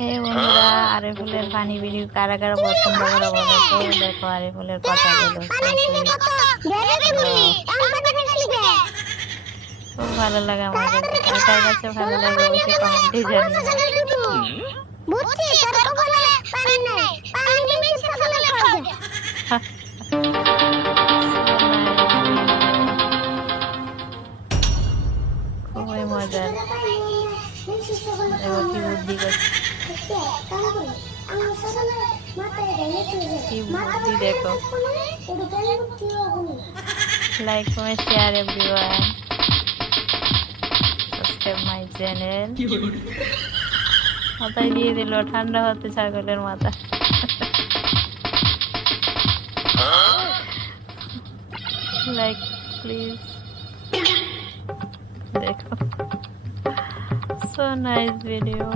হে বন্ধুরা, আরিফুলের funny video কারা কারা পছন্দ করে বলো তো। দেখো আরিফুলের কথাগুলো খুব ভালো লাগে আমাদের, কার কাছে ভালো লাগে অবশ্যই কমেন্টে জানিও। খুবই মজার, দেখো কি বুদ্ধি করছে, কি বুদ্ধি দেখো। Like comment share everyone, subscribe my channel. মাথায় দিয়ে দিল, ঠান্ডা হতে ছাগলের মাথা। লাইক প্লিজ, দেখো, so nice video.